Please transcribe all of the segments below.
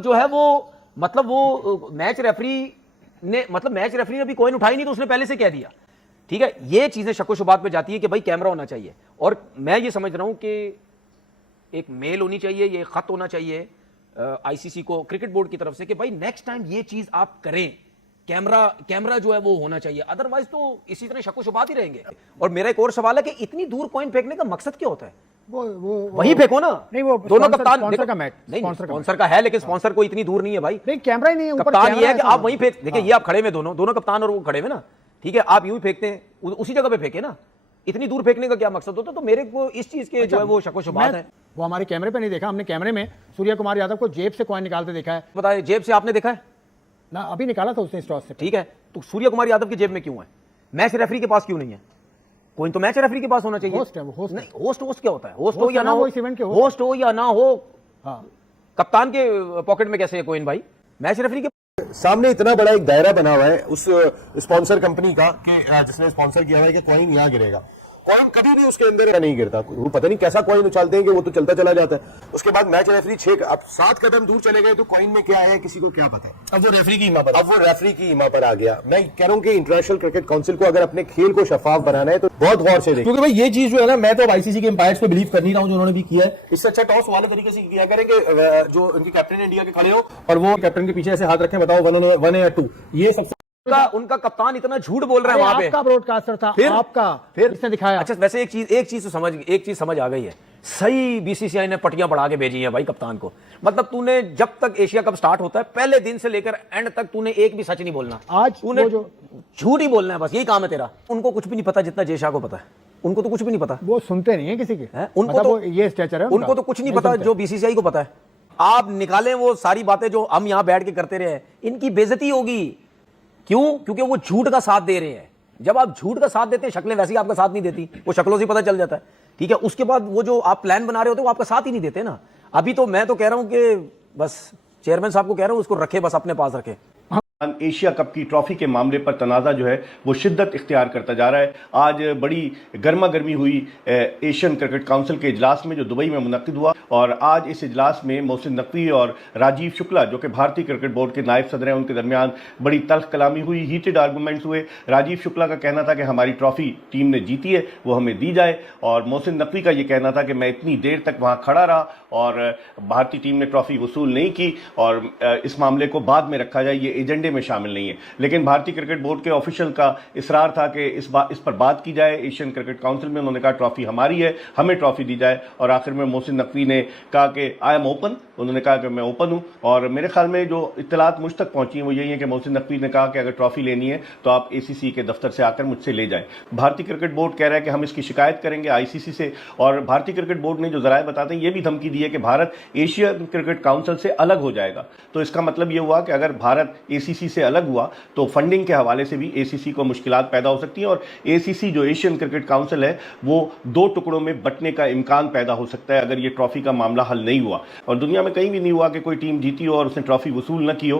जो है वो मतलब वो मैच रेफरी ने भी कॉइन उठाई नहीं तो उसने पहले से कह दिया। ठीक है, ये चीजें शक्को शुबात पे जाती है कि भाई कैमरा होना चाहिए। और मैं ये समझ रहा हूं कि एक मेल होनी चाहिए, ये खत होना चाहिए आईसीसी को क्रिकेट बोर्ड की तरफ से कि भाई नेक्स्ट टाइम ये चीज आप करें, कैमरा जो है वो होना चाहिए, अदरवाइज तो इसी तरह शक्को शुबात ही रहेंगे। और मेरा एक और सवाल है कि इतनी दूर कॉइन फेंकने का मकसद क्या होता है? वो वही फेंको ना। नहीं, वो दोनों कप्तान स्पॉन्सर का मैच, नहीं स्पॉन्सर का है, लेकिन स्पॉन्सर को इतनी दूर नहीं है भाई। नहीं, कैमरा ही नहीं है ऊपर। कप्तान ये है कि आप वहीं फेंक, देखिए ये आप खड़े में दोनों कप्तान और वो खड़े में ना, ठीक है, आप यूं ही फेंकते हैं, उसी जगह पे फेंके ना। इतनी दूर फेंकने का क्या मकसद होता? तो मेरे को इस चीज के जो है वो शक्को शुबात है। वो हमारे कैमरे पे नहीं देखा, हमने कैमरे में सूर्य कुमार यादव को जेब से कॉइन निकालते देखा है। बताइए, जेब से आपने देखा है ना? अभी निकाला था उसने स्टॉस से। ठीक है, तो सूर्य कुमार यादव की जेब में क्यों है? मैच रेफरी के पास क्यों नहीं है? कॉइन तो मैच रेफरी के पास होना चाहिए। होस्ट है वो, होस्ट नहीं, होस्ट क्या होता है? होस्ट हो या ना हो, इस इवेंट के होस्ट हो या ना हो, हाँ, कप्तान के पॉकेट में कैसे है कॉइन भाई? मैच रेफरी के सामने इतना बड़ा एक दायरा बना हुआ है उस स्पॉन्सर कंपनी का कि जिसने स्पॉन्सर किया हुआ है कि कॉइन यहां गिरेगा। कॉइन कभी भी उसके अंदर नहीं गिरता। वो पता नहीं कैसा कॉइन उछालते हैं कि वो तो चलता चला जाता है। उसके बाद मैच रेफरी 7 कदम दूर चले गए तो कॉइन में क्या है किसी को क्या पता। अब वो रेफरी की ईमा पर आ गया। मैं कह रहा हूं कि इंटरनेशनल क्रिकेट काउंसिल को अगर अपने खेल को शफाफ बनाना है तो बहुत गौर से देखें, क्योंकि भाई ये चीज जो है ना, मैं तो आईसीसी के एम्पायर्स पे बिलीव कर नहीं रहा हूं जो उन्होंने भी किया है। इससे अच्छा टॉस वाले तरीके से किया करेंगे, जो उनके कैप्टन इंडिया के खड़े हो और वो कैप्टन के पीछे ऐसे हाथ रखें, बताओ 1 या 2। ये सबसे उनका कप्तान इतना झूठ बोल रहा है वहां पे। आपका ब्रॉडकास्टर था, फिर इसने दिखाया। अच्छा, वैसे एक चीज समझ आ गई है। सही बीसीसीआई ने पटियां बढ़ा के भेजी हैं भाई कप्तान को। मतलब तूने जब तक एशिया कप स्टार्ट होता है पहले दिन से लेकर एंड तक तूने एक भी सच नहीं बोलना। आज तूने झूठ ही बोलना है, बस यही काम है तेरा। उनको कुछ भी नहीं पता जितना जय शाह को पता है। उनको तो कुछ भी नहीं पता, वो सुनते नहीं है किसी के। उनको तो ये स्टेचर है, उनको तो कुछ नहीं पता जो बीसीसीआई को पता है। आप निकालें वो सारी बातें जो हम यहां बैठ के करते रहे, इनकी बेइज्जती होगी। क्यों? क्योंकि वो झूठ का साथ दे रहे हैं। जब आप झूठ का साथ देते हैं, शक्लें वैसे ही आपका साथ नहीं देती, वो शक्लों से पता चल जाता है। ठीक है, उसके बाद वो जो आप प्लान बना रहे होते हैं वो आपका साथ ही नहीं देते ना। अभी तो मैं तो कह रहा हूं कि बस चेयरमैन साहब को कह रहा हूं उसको रखे, बस अपने पास रखे। एशिया कप की ट्रॉफी के मामले पर तनाज़ा जो है वो शिद्दत इख्तियार करता जा रहा है। आज बड़ी गर्मा गर्मी हुई एशियन क्रिकेट काउंसिल के इजलास में जो दुबई में मुनक्किद हुआ, और आज इस इजलास में मोहसिन नकवी और राजीव शुक्ला जो कि भारतीय क्रिकेट बोर्ड के नायब सदर हैं, उनके दरमियान बड़ी तल्ख कलामी हुई, हीटेड आर्गूमेंट्स हुए। राजीव शुक्ला का कहना था कि हमारी ट्रॉफी टीम ने जीती है, वो हमें दी जाए, और मोहसिन नकवी का ये कहना था कि मैं इतनी देर तक वहाँ खड़ा रहा और भारतीय टीम ने ट्रॉफी वसूल नहीं की और इस मामले को बाद में रखा जाए, ये एजेंडे में शामिल नहीं है। लेकिन भारतीय क्रिकेट बोर्ड के ऑफिशियल का इसरार था कि इस पर बात की जाए एशियन क्रिकेट काउंसिल में। उन्होंने कहा ट्रॉफी हमारी है, हमें ट्रॉफी दी जाए। और आखिर में मोहसिन नकवी ने कहा कि आई एम ओपन, उन्होंने कहा कि मैं ओपन हूं। और मेरे ख्याल में जो इत्तलात मुझ तक पहुंची हैं वो यही है कि मोहसिन नकवी ने कहा कि अगर ट्रॉफी लेनी है तो आप एसीसी के दफ्तर से आकर मुझसे ले जाएं। भारतीय क्रिकेट बोर्ड कह रहा है कि हम इसकी शिकायत करेंगे आईसीसी से, और भारतीय क्रिकेट बोर्ड ने जो जराए बताते हैं ये भी धमकी दी है कि भारत एशियन क्रिकेट काउंसिल से अलग हो जाएगा। तो इसका मतलब यह हुआ कि अगर भारत एसीसी से अलग हुआ तो फंडिंग के हवाले से भी एसीसी को मुश्किलात पैदा हो सकती हैं, और एसीसी जो एशियन क्रिकेट काउंसिल है वो 2 टुकड़ों में बंटने का इम्कान पैदा हो सकता है अगर ये ट्रॉफी का मामला हल नहीं हुआ। और दुनिया में कहीं भी नहीं हुआ कि कोई टीम जीती हो और उसने ट्रॉफी वसूल न की हो।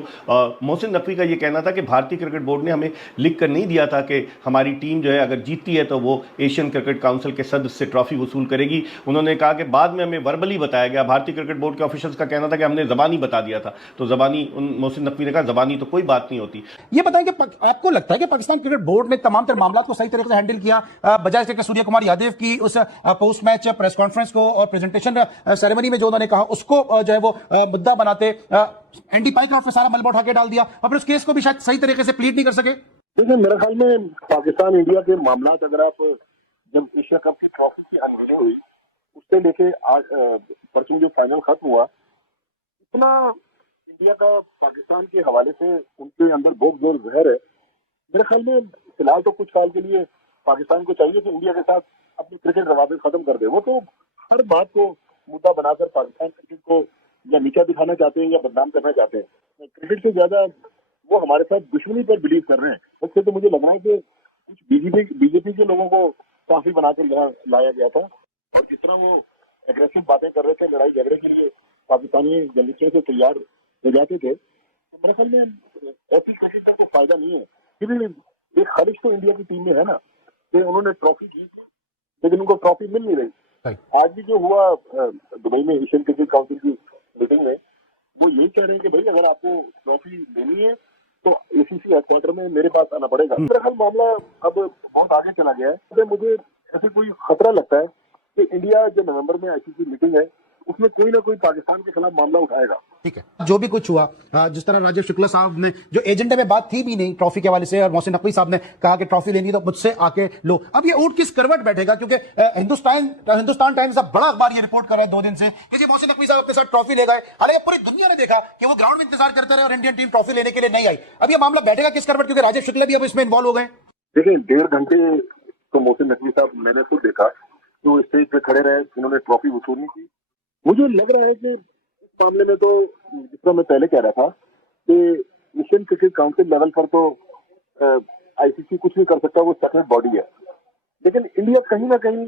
मोहसिन नकवी का ये कहना था कि भारतीय क्रिकेट बोर्ड ने हमें लिख कर नहीं दिया था कि हमारी टीम जो है अगर जीतती है तो वो एशियन क्रिकेट काउंसिल के सदस्य से ट्रॉफी वसूल करेगी। उन्होंने कहा कि बाद में हमें वर्बली बताया गया। भारतीय क्रिकेट बोर्ड के ऑफिशियल्स का कहना था कि हमने जबानी बता दिया था। तो जबानी, मोहसिन नकवी ने कहा जबानी तो कोई बात नहीं होती। ये बताएं कि आपको लगता है कि पाकिस्तान क्रिकेट बोर्ड ने तमाम तर मामलों को सही तरीके से हैंडल किया, बजाय इसके सूर्य कुमार यादव की उस पोस्ट मैच प्रेस कॉन्फ्रेंस को और प्रेजेंटेशन सेरेमनी में जो उन्होंने कहा उसको जो है वो मुद्दा बनाते एंडी पाइक्रॉफ्ट ने सारा मलबा उठा के डाल दिया और फिर उस केस को भी शायद सही तरीके से प्लीड नहीं कर सके। देखिए, मेरे ख्याल में पाकिस्तान इंडिया के मामला, अगर आप जब एशिया कप की ट्रॉफी की अनवीलिंग हुई उससे लेके आज परसों जो फाइनल खत्म हुआ, इतना इंडिया का पाकिस्तान के हवाले से उनके अंदर बहुत जोर जहर है। मेरे ख्याल में फिलहाल तो कुछ साल के लिए पाकिस्तान को चाहिए कि इंडिया के साथ अपनी क्रिकेट रवाबित खत्म कर दे। वो तो हर बात को मुद्दा बनाकर पाकिस्तान क्रिकेट को या नीचा दिखाना चाहते हैं या बदनाम करना चाहते हैं। क्रिकेट से ज्यादा वो हमारे साथ दुश्मनी पर बिलीव कर रहे हैं। उससे तो मुझे लग रहा है कि कुछ बीजेपी के लोगों को काफी बनाकर यहाँ लाया गया था, और जितना वो एग्रेसिव बातें कर रहे थे, लड़ाई झगड़े के लिए पाकिस्तानी जर्नलिस्टों से तैयार हो जाते थे, तो मेरे ख्याल में ऐसी क्रिकेटर को फायदा नहीं है। फिर एक खलिश तो इंडिया की टीम में है ना कि उन्होंने ट्रॉफी जीत ली लेकिन उनको ट्रॉफी मिल नहीं रही। आज भी जो हुआ दुबई में एशियन क्रिकेट काउंसिल की मीटिंग में, वो यही कह रहे हैं कि भाई अगर आपको ट्रॉफी लेनी है तो एसीसी हेडक्वार्टर में मेरे पास आना पड़ेगा। मेरा ख्याल मामला अब बहुत आगे चला गया है। तो मुझे ऐसे कोई खतरा लगता है कि इंडिया जो नवंबर में आईसीसी मीटिंग है उसमें कोई ना कोई पाकिस्तान के खिलाफ मामला उठाएगा। ठीक है, जो भी कुछ हुआ, जिस तरह राजीव शुक्ला साहब ने जो एजेंडे में बात थी भी नहीं ट्रॉफी के हवाले से, और मोहसिन नकवी साहब ने कहा कि ट्रॉफी लेनी तो मुझसे आके लो। अब ये ऊंट किस करवट बैठेगा, क्योंकि हिंदुस्तान टाइम्स का बड़ा अखबार ये रिपोर्ट कर रहा है 2 दिन से कि जी मोहसिन नकवी साहब अपने साथ ट्रॉफी ले गए। हालांकि पूरी दुनिया ने देखा कि वो ग्राउंड में इंतजार करते रहे और इंडियन टीम ट्रॉफी लेने के लिए नहीं आई। अब ये मामला बैठेगा किस करवट, क्योंकि राजीव शुक्ला भी अब इसमें इन्वॉल्व हो गए। देखिए 1.5 घंटे तो मोहसिन नकवी साहब मैंने खुद देखा तो स्टेज पे खड़े रहे, उन्होंने ट्रॉफी वसूलनी की। मुझे लग रहा है कि इस मामले में तो जिस तरह मैं पहले कह रहा था कि एशियन क्रिकेट काउंसिल लेवल पर तो आईसीसी कुछ नहीं कर सकता, वो सेपरेट बॉडी है। लेकिन इंडिया कहीं ना कहीं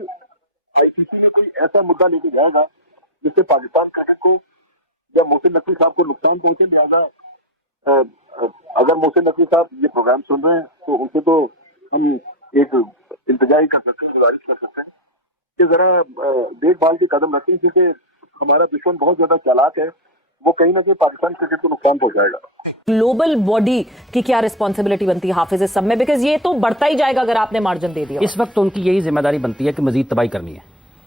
आईसीसी में कोई ऐसा मुद्दा लेके जाएगा जिससे पाकिस्तान क्रिकेट को या मोहसिन नकवी साहब को नुकसान पहुंचे। लिहाजा अगर मोहसिन नकवी साहब ये प्रोग्राम सुन रहे हैं तो उनसे तो हम एक इंतजारी कर सकते हैं, गुजारिश कर सकते हैं कि जरा देखभाल के कदम रखें, क्योंकि हमारा दुश्मन बहुत ज्यादा चालाक है। वो कहीं ना कहीं पाकिस्तान क्रिकेट को नुकसान पहुंचाएगा। ग्लोबल बॉडी की क्या रिस्पॉन्सिबिलिटी बनती है हाफिज इस सब में, बिकॉज ये तो बढ़ता ही जाएगा अगर आपने मार्जिन दे दिया। इस वक्त तो उनकी यही जिम्मेदारी बनती है कि मजीद तबाही करनी है।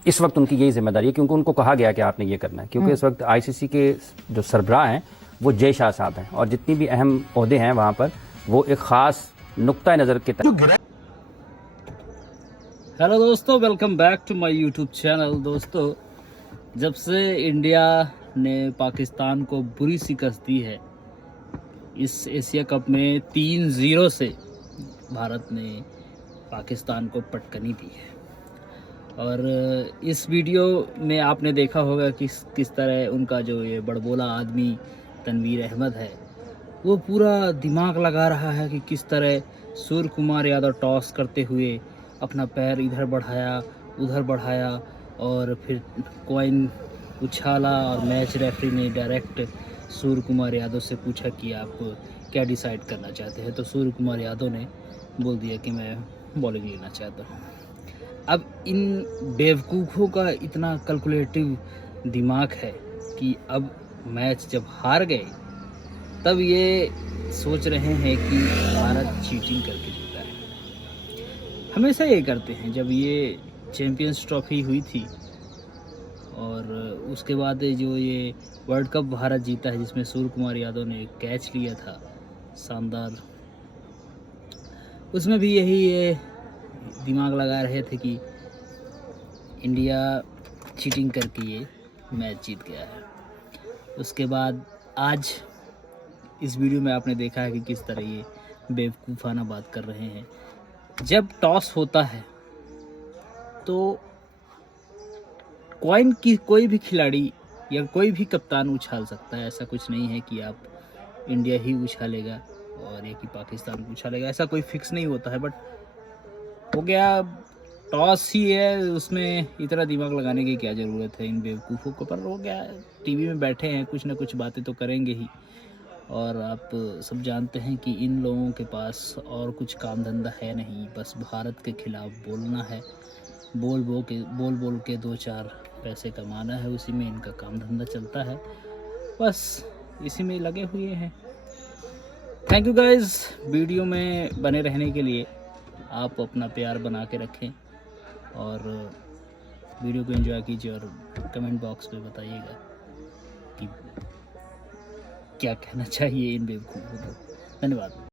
इस वक्त उनकी यही जिम्मेदारी है, क्योंकि उनको कहा गया कि आपने ये करना है। क्योंकि इस वक्त आईसीसी के जो सरबराह हैं वो जय शाह साहब हैं, और जितनी भी अहम ओहदे हैं वहाँ पर वो एक ख़ास नुक्ता नज़र के तहत। हेलो दोस्तों, welcome back to my YouTube channel. दोस्तों, जब से इंडिया ने पाकिस्तान को बुरी शिकस्त दी है इस एशिया कप में 3-0 से, भारत ने पाकिस्तान को पटकनी दी है। और इस वीडियो में आपने देखा होगा कि किस तरह उनका जो ये बड़बोला आदमी तनवीर अहमद है वो पूरा दिमाग लगा रहा है कि किस तरह सूर्य कुमार यादव टॉस करते हुए अपना पैर इधर बढ़ाया उधर बढ़ाया और फिर कॉइन उछाला, और मैच रेफरी ने डायरेक्ट सूर्य कुमार यादव से पूछा कि आप क्या डिसाइड करना चाहते हैं, तो सूर्य कुमार यादव ने बोल दिया कि मैं बॉलिंग लेना चाहता हूँ। अब इन बेवकूफ़ों का इतना कैलकुलेटिव दिमाग है कि अब मैच जब हार गए तब ये सोच रहे हैं कि भारत चीटिंग करके जीता है। हमेशा ये करते हैं। जब ये चैंपियंस ट्रॉफी हुई थी और उसके बाद जो ये वर्ल्ड कप भारत जीता है जिसमें सूर्य कुमार यादव ने कैच लिया था शानदार, उसमें भी यही ये दिमाग लगा रहे थे कि इंडिया चीटिंग करके ये मैच जीत गया है। उसके बाद आज इस वीडियो में आपने देखा है कि किस तरह ये बेवकूफ़ाना बात कर रहे हैं। जब टॉस होता है तो कॉइन की कोई भी खिलाड़ी या कोई भी कप्तान उछाल सकता है। ऐसा कुछ नहीं है कि आप इंडिया ही उछालेगा और ये कि पाकिस्तान उछालेगा, ऐसा कोई फिक्स नहीं होता है। बट हो गया, टॉस ही है, उसमें इतना दिमाग लगाने की क्या ज़रूरत है इन बेवकूफ़ों को। पर हो गया, टीवी में बैठे हैं, कुछ ना कुछ बातें तो करेंगे ही। और आप सब जानते हैं कि इन लोगों के पास और कुछ काम धंधा है नहीं, बस भारत के खिलाफ बोलना है, बोल बोल के 2-4 पैसे कमाना है, उसी में इनका काम धंधा चलता है, बस इसी में लगे हुए हैं। थैंक यू गाइस, वीडियो में बने रहने के लिए। आप अपना प्यार बना के रखें और वीडियो को एंजॉय कीजिए और कमेंट बॉक्स में बताइएगा कि क्या कहना चाहिए इन बेवकूफ़ों को। धन्यवाद।